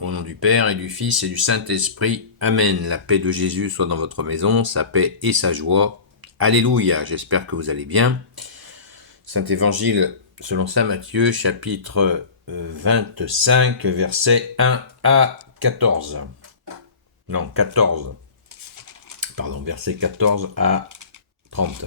Au nom du Père et du Fils et du Saint-Esprit. Amen. La paix de Jésus soit dans votre maison, sa paix et sa joie. Alléluia. J'espère que vous allez bien. Saint Évangile selon saint Matthieu, chapitre 25, versets 1 à 14. Non, 14. Pardon, versets 14 à 30.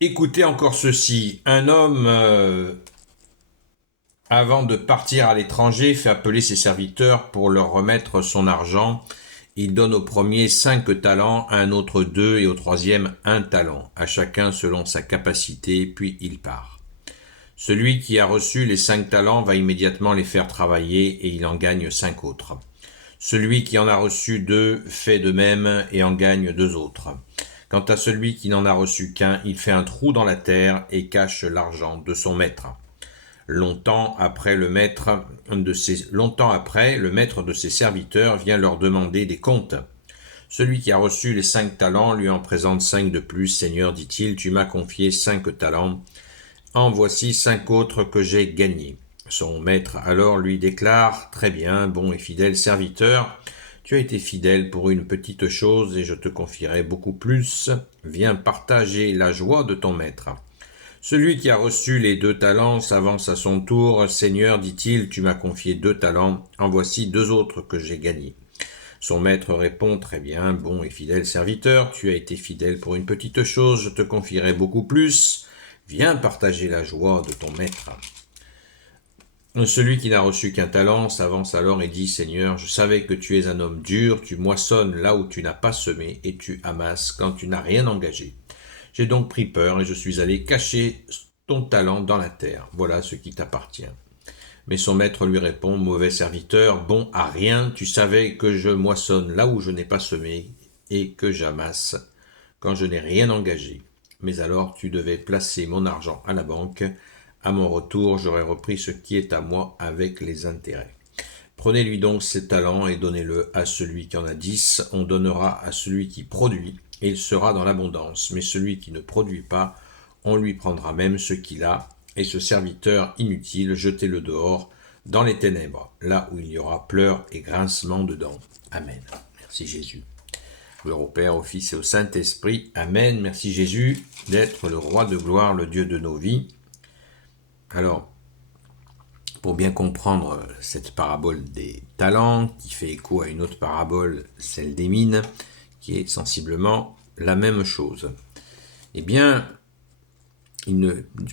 Écoutez encore ceci. Un homme avant de partir à l'étranger, fait appeler ses serviteurs pour leur remettre son argent. Il donne au premier 5 talents, à un autre 2 et au troisième 1 talent, à chacun selon sa capacité, puis il part. Celui qui a reçu les 5 talents va immédiatement les faire travailler et il en gagne 5 autres. Celui qui en a reçu 2 fait de même et en gagne 2 autres. Quant à celui qui n'en a reçu qu'un, il fait un trou dans la terre et cache l'argent de son maître. Longtemps après, le maître de ses serviteurs vient leur demander des comptes. Celui qui a reçu les 5 talents lui en présente 5 de plus. Seigneur, dit-il, tu m'as confié 5 talents. En voici 5 autres que j'ai gagnés. Son maître alors lui déclare, très bien, bon et fidèle serviteur, tu as été fidèle pour une petite chose et je te confierai beaucoup plus. Viens partager la joie de ton maître. Celui qui a reçu les 2 talents s'avance à son tour. Seigneur, dit-il, tu m'as confié 2 talents, en voici 2 autres que j'ai gagnés. Son maître répond, très bien, bon et fidèle serviteur, tu as été fidèle pour une petite chose, je te confierai beaucoup plus. Viens partager la joie de ton maître. Celui qui n'a reçu qu'un talent s'avance alors et dit, Seigneur, je savais que tu es un homme dur, tu moissonnes là où tu n'as pas semé et tu amasses quand tu n'as rien engagé. J'ai donc pris peur et je suis allé cacher ton talent dans la terre. Voilà ce qui t'appartient. Mais son maître lui répond, mauvais serviteur, bon à rien, tu savais que je moissonne là où je n'ai pas semé et que j'amasse quand je n'ai rien engagé. Mais alors tu devais placer mon argent à la banque. À mon retour, j'aurais repris ce qui est à moi avec les intérêts. Prenez-lui donc ses talents et donnez-le à celui qui en a 10. On donnera à celui qui produit et il sera dans l'abondance. Mais celui qui ne produit pas, on lui prendra même ce qu'il a. Et ce serviteur inutile, jetez-le dehors dans les ténèbres, là où il y aura pleurs et grincements de dents. Amen. Merci Jésus. Gloire au Père, au Fils et au Saint-Esprit. Amen. Merci Jésus d'être le roi de gloire, le Dieu de nos vies. Alors, pour bien comprendre cette parabole des talents, qui fait écho à une autre parabole, celle des mines, qui est sensiblement la même chose. Eh bien,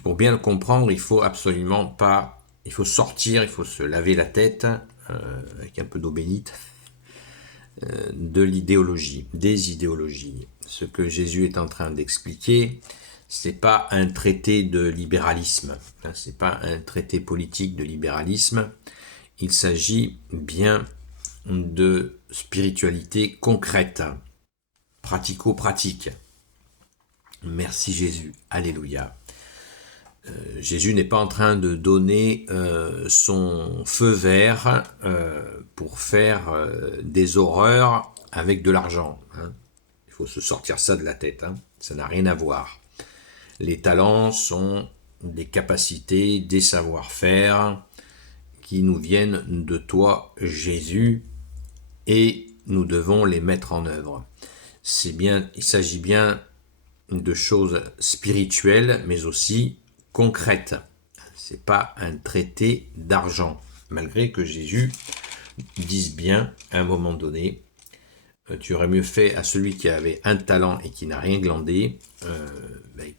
pour bien le comprendre, il faut absolument pas, il faut sortir, il faut se laver la tête avec un peu d'eau bénite de l'idéologie, des idéologies. Ce que Jésus est en train d'expliquer, c'est pas un traité de libéralisme, c'est pas un traité politique de libéralisme. Il s'agit bien de spiritualité concrète, pratico-pratique. Merci Jésus, alléluia. Jésus n'est pas en train de donner son feu vert pour faire des horreurs avec de l'argent. Il faut se sortir ça de la tête, ça n'a rien à voir. Les talents sont des capacités, des savoir-faire qui nous viennent de toi, Jésus, et nous devons les mettre en œuvre. Il s'agit bien de choses spirituelles, mais aussi concrètes. C'est pas un traité d'argent, malgré que Jésus dise bien, à un moment donné, tu aurais mieux fait à celui qui avait un talent et qui n'a rien glandé,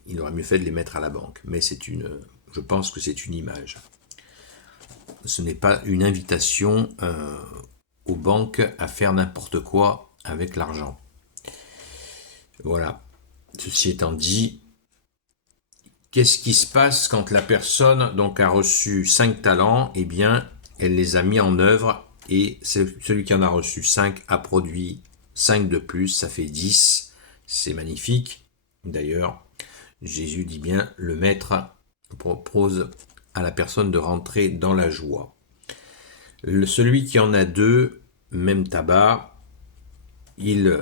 il aurait mieux fait de les mettre à la banque. Mais je pense que c'est une image. Ce n'est pas une invitation aux banques à faire n'importe quoi avec l'argent. Voilà. Ceci étant dit, qu'est-ce qui se passe quand la personne donc a reçu 5 talents? Eh bien, elle les a mis en œuvre et celui qui en a reçu 5 a produit 5 de plus, ça fait 10. C'est magnifique. D'ailleurs, Jésus dit bien, le maître propose à la personne de rentrer dans la joie. Celui qui en a 2, même tabac, il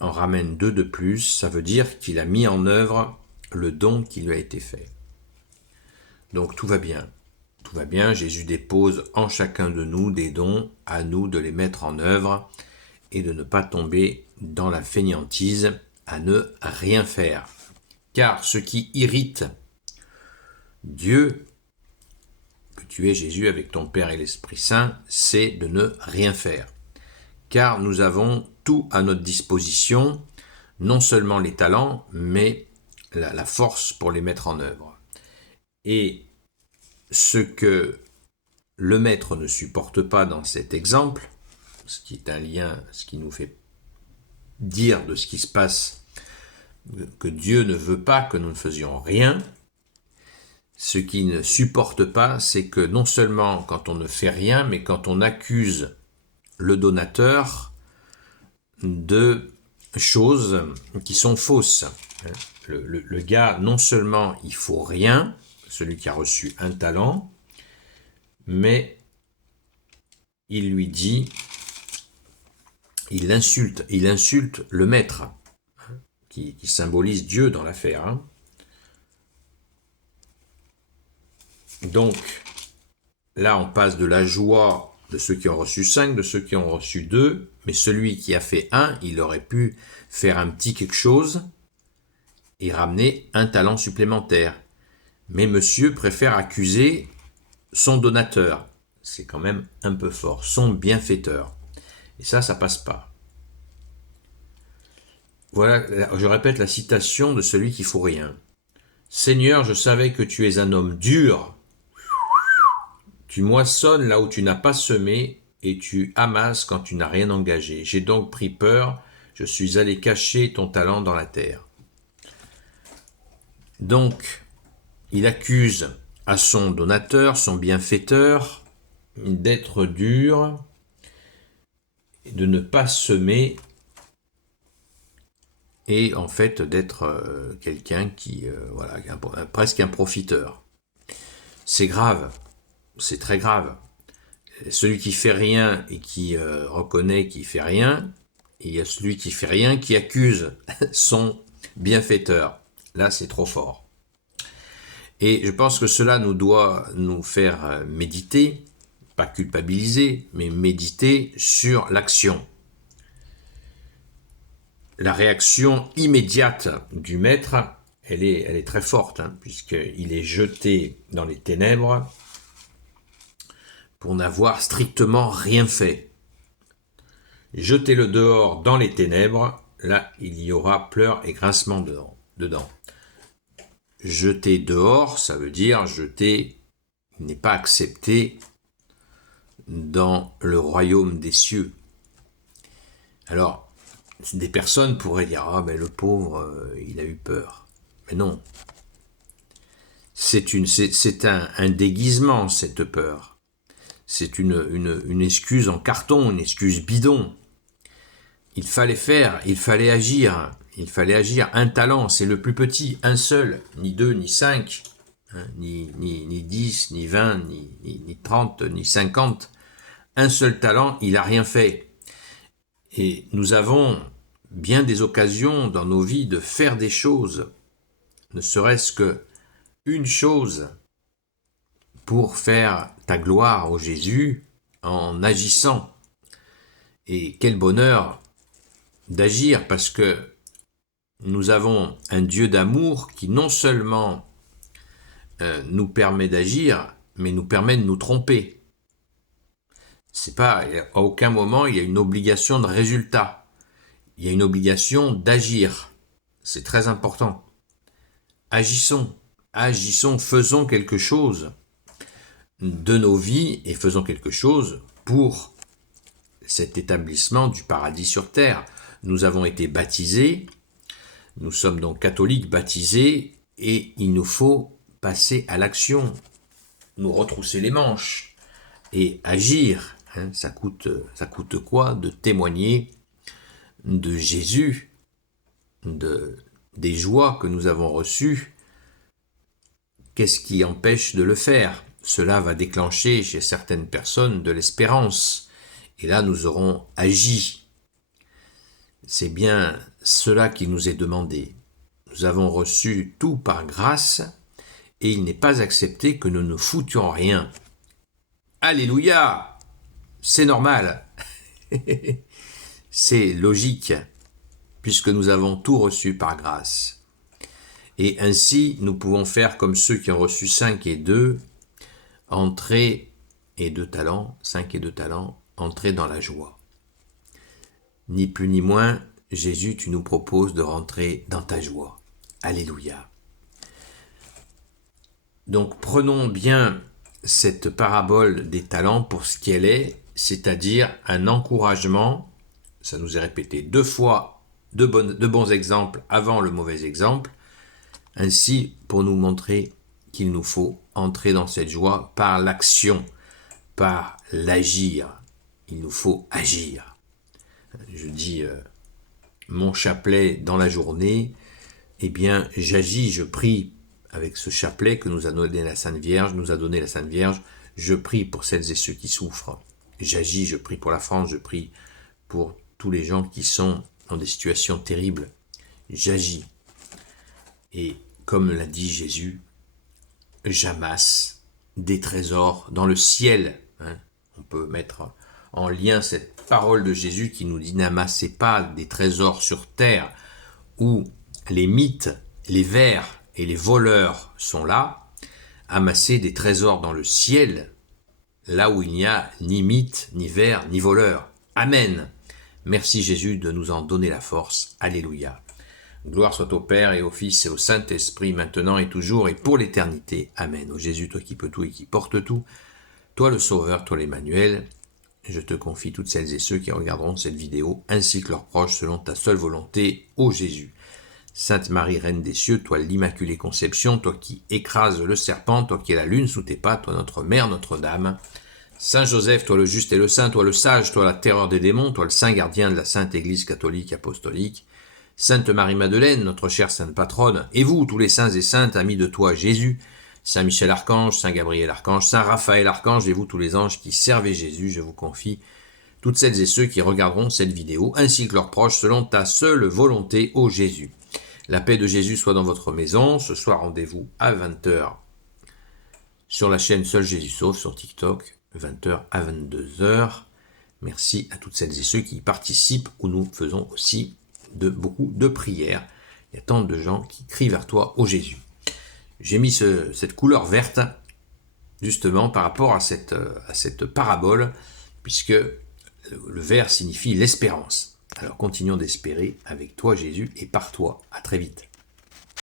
en ramène 2 de plus, ça veut dire qu'il a mis en œuvre le don qui lui a été fait. Donc tout va bien, tout va bien, Jésus dépose en chacun de nous des dons, à nous de les mettre en œuvre et de ne pas tomber dans la fainéantise à ne rien faire. Car ce qui irrite Dieu, que tu es Jésus avec ton Père et l'Esprit Saint, c'est de ne rien faire. Car nous avons tout à notre disposition, non seulement les talents, mais la force pour les mettre en œuvre. Et ce que le maître ne supporte pas dans cet exemple, ce qui est un lien, ce qui nous fait dire de ce qui se passe, que Dieu ne veut pas que nous ne faisions rien, ce qu'il ne supporte pas, c'est que non seulement quand on ne fait rien, mais quand on accuse le donateur de choses qui sont fausses. Le gars, non seulement il faut rien, celui qui a reçu un talent, mais il lui dit, il insulte le maître, qui symbolise Dieu dans l'affaire. Donc, là, on passe de la joie de ceux qui ont reçu 5, de ceux qui ont reçu 2, mais celui qui a fait 1, il aurait pu faire un petit quelque chose et ramener un talent supplémentaire. Mais monsieur préfère accuser son donateur. C'est quand même un peu fort, son bienfaiteur. Et ça passe pas. Voilà, je répète la citation de celui qui ne fout rien. Seigneur, je savais que tu es un homme dur. Tu moissonnes là où tu n'as pas semé et tu amasses quand tu n'as rien engagé. J'ai donc pris peur, je suis allé cacher ton talent dans la terre. Donc, il accuse à son donateur, son bienfaiteur, d'être dur, de ne pas semer et en fait d'être quelqu'un qui, presque un profiteur. C'est grave, c'est très grave. Celui qui fait rien et qui reconnaît qu'il fait rien, et il y a celui qui fait rien qui accuse son bienfaiteur. Là, c'est trop fort. Et je pense que cela nous doit nous faire méditer, pas culpabiliser, mais méditer sur l'action. La réaction immédiate du maître, elle est très forte, puisqu'il est jeté dans les ténèbres pour n'avoir strictement rien fait. Jetez-le dehors dans les ténèbres, là il y aura pleurs et grincements dedans. Jeter dehors, ça veut dire jeter, il n'est pas accepté dans le royaume des cieux. Alors, des personnes pourraient dire « Ah, mais le pauvre, il a eu peur. » Mais non. C'est un déguisement, cette peur. C'est une excuse en carton, une excuse bidon. Il fallait faire, il fallait agir. Il fallait agir. Un talent, c'est le plus petit, un seul, ni 2, ni 5, ni 10, ni 20, ni 30, ni 50. Un seul talent, il n'a rien fait. Et nous avons bien des occasions dans nos vies de faire des choses, ne serait-ce que une chose pour faire ta gloire au Jésus en agissant. Et quel bonheur d'agir, parce que nous avons un Dieu d'amour qui non seulement nous permet d'agir, mais nous permet de nous tromper. C'est pas, à aucun moment il y a une obligation de résultat. Il y a une obligation d'agir. C'est très important. Agissons, faisons quelque chose de nos vies et faisons quelque chose pour cet établissement du paradis sur terre. Nous avons été baptisés, nous sommes donc catholiques baptisés et il nous faut passer à l'action, nous retrousser les manches et agir. Ça coûte quoi de témoigner de Jésus, des joies que nous avons reçues. Qu'est-ce qui empêche de le faire? Cela va déclencher chez certaines personnes de l'espérance. Et là, nous aurons agi. C'est bien cela qui nous est demandé. Nous avons reçu tout par grâce et il n'est pas accepté que nous ne foutions rien. Alléluia, c'est normal, c'est logique, puisque nous avons tout reçu par grâce. Et ainsi, nous pouvons faire comme ceux qui ont reçu 5 et 2, entrer, et 2 talents, 5 et 2 talents, entrer dans la joie. Ni plus ni moins, Jésus, tu nous proposes de rentrer dans ta joie. Alléluia. Donc prenons bien cette parabole des talents pour ce qu'elle est, c'est-à-dire un encouragement, ça nous est répété 2 fois, de bons exemples avant le mauvais exemple, ainsi pour nous montrer qu'il nous faut entrer dans cette joie par l'action, par l'agir. Il nous faut agir. Je dis mon chapelet dans la journée, eh bien j'agis, je prie avec ce chapelet que nous a donné la Sainte Vierge, je prie pour celles et ceux qui souffrent. J'agis, je prie pour la France, je prie pour tous les gens qui sont dans des situations terribles. J'agis. Et comme l'a dit Jésus, j'amasse des trésors dans le ciel. On peut mettre en lien cette parole de Jésus qui nous dit n'amassez pas des trésors sur terre où les mythes, les vers et les voleurs sont là, amassez des trésors dans le ciel, là où il n'y a ni mythes, ni vers, ni voleurs. Amen. Merci Jésus de nous en donner la force. Alléluia. Gloire soit au Père et au Fils et au Saint-Esprit, maintenant et toujours et pour l'éternité. Amen. Ô Jésus, toi qui peux tout et qui portes tout, toi le Sauveur, toi l'Emmanuel, je te confie toutes celles et ceux qui regarderont cette vidéo, ainsi que leurs proches, selon ta seule volonté, ô Jésus. Sainte Marie, Reine des cieux, toi l'Immaculée Conception, toi qui écrases le serpent, toi qui es la lune sous tes pas, toi notre Mère, Notre-Dame. Saint Joseph, toi le juste et le saint, toi le sage, toi la terreur des démons, toi le saint gardien de la Sainte Église catholique apostolique. Sainte Marie-Madeleine, notre chère sainte patronne, et vous, tous les saints et saintes, amis de toi, Jésus, Saint Michel Archange, Saint Gabriel Archange, Saint Raphaël Archange, et vous, tous les anges qui servez Jésus, je vous confie toutes celles et ceux qui regarderont cette vidéo, ainsi que leurs proches, selon ta seule volonté, ô Jésus. La paix de Jésus soit dans votre maison. Ce soir, rendez-vous à 20h sur la chaîne Seul Jésus Sauve sur TikTok, 20h à 22h. Merci à toutes celles et ceux qui y participent, où nous faisons aussi beaucoup de prières. Il y a tant de gens qui crient vers toi, ô Jésus. J'ai mis cette couleur verte, justement, par rapport à cette parabole, puisque le vert signifie l'espérance. Alors continuons d'espérer avec toi, Jésus, et par toi. À très vite.